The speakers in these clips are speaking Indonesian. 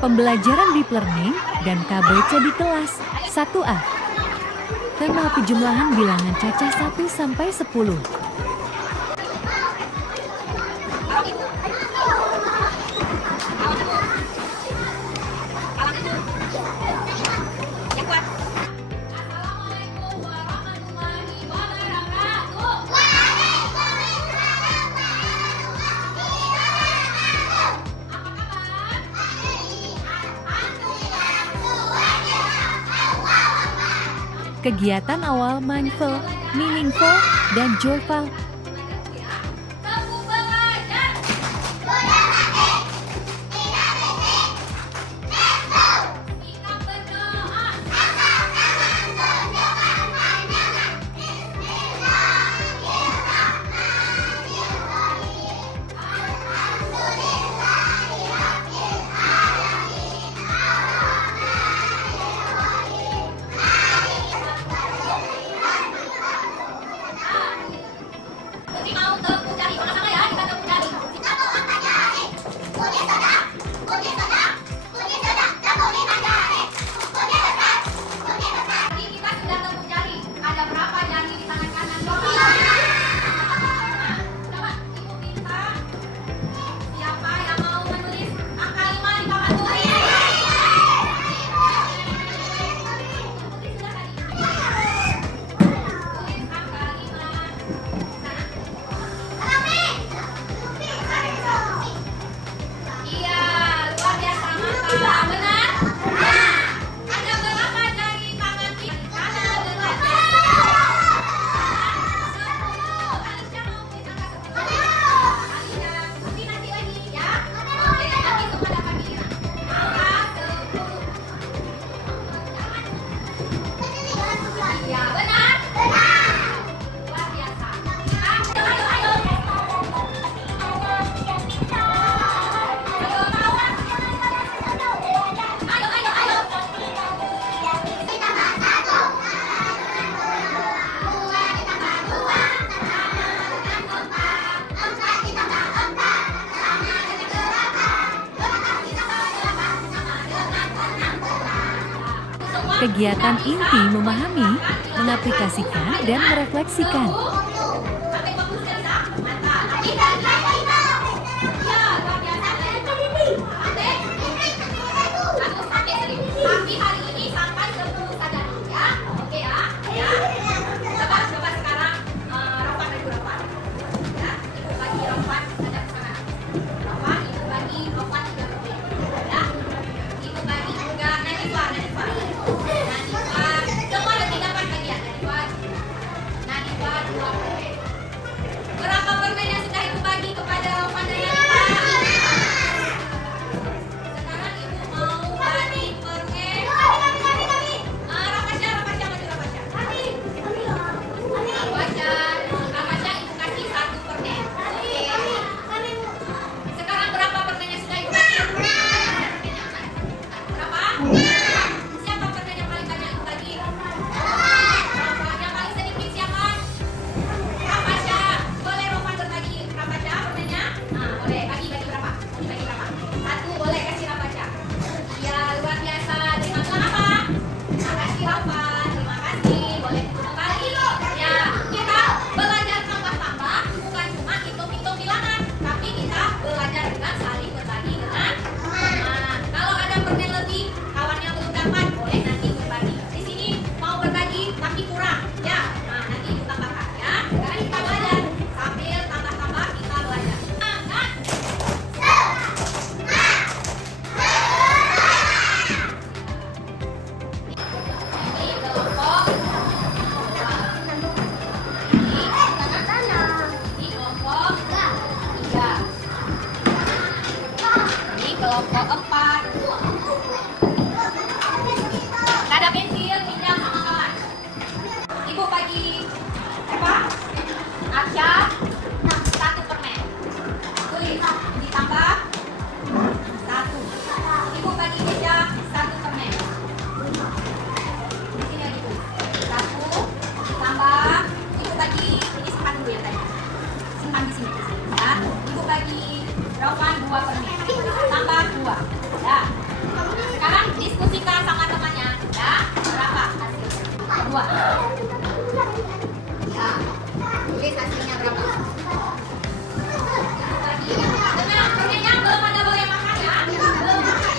Pembelajaran deep learning dan KBC di kelas 1A. Tema penjumlahan bilangan cacah 1 sampai 10. Kegiatan awal mindful, meaningful, dan joyful. Kegiatan inti memahami, mengaplikasikan, dan merefleksikan. Kelompok 4. Ada pensil, pinjam sama kawan. Ibu bagi apa? Arsya 1 permen. Tulis ditambah 1. Ibu bagi Keja 1 permen. Di sini lagi Bu. 1 ditambah. Ibu bagi ini simpan dulu ya tadi. Simpan di sini ya. Ibu bagi Rowan 2 permen. Tambah 2. Ya. Sekarang diskusikan sama temannya. Ya, berapa hasilnya? 2. Ya, tulis hasilnya berapa? Tenang, permennya belum ada boleh makan ya. Belum makan.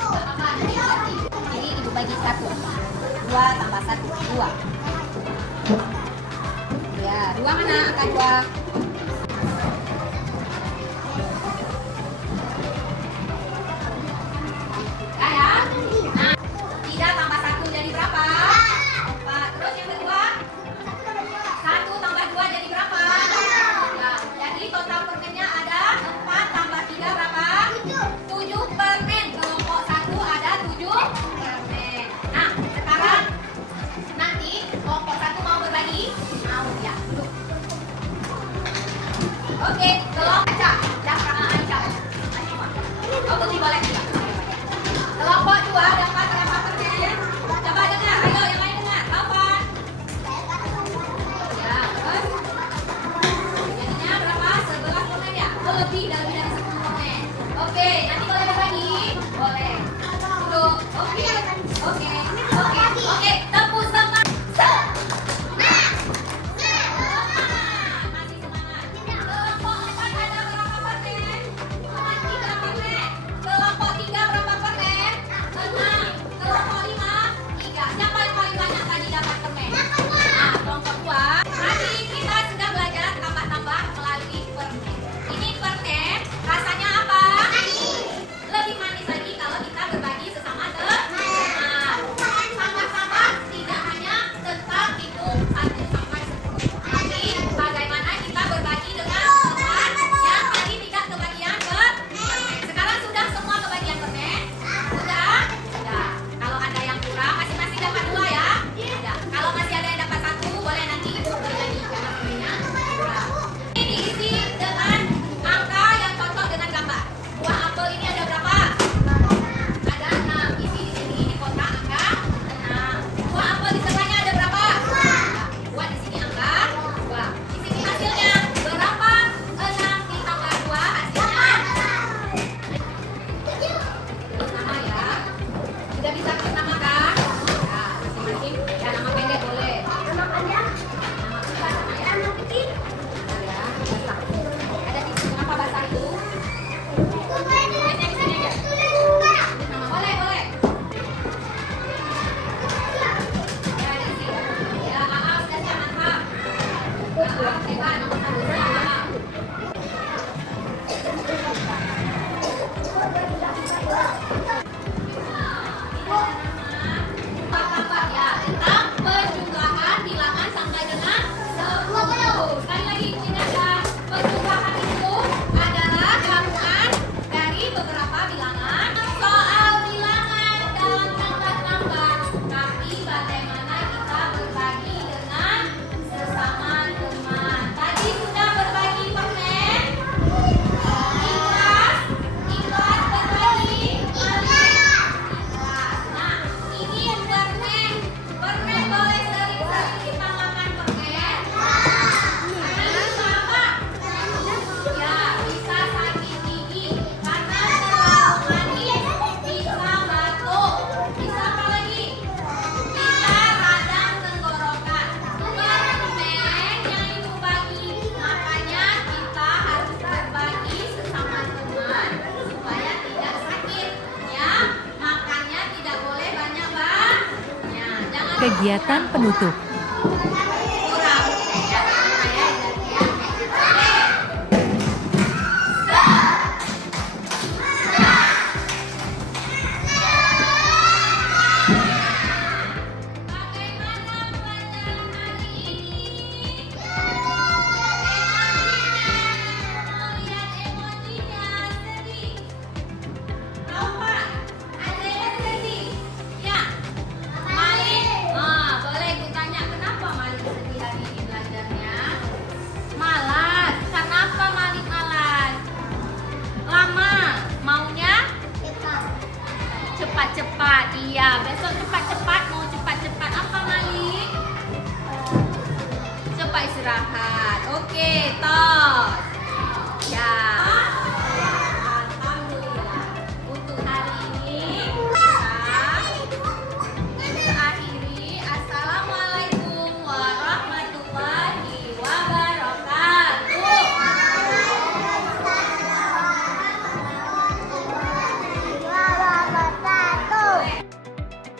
Belum makan. Jadi ibu bagi 1. 2 tambah 1, 2. Ya, 2 mana? Angka 2. Oke, kelompok baca. Dah Aisyah. Oh, Putri boleh juga. Kelompok 2 dapat berapa persen? Coba dengar, ayo yang lain dengar. 8. Ya, terus. Jadinya berapa? 11 persen ya? Oh, lebih dari 10 persen. Oke, nanti boleh berbagi? Boleh. Duduk. Oke. Oke. Oke. Oke, tepuk semangat. Kegiatan penutup. Cepat-cepat, iya besok cepat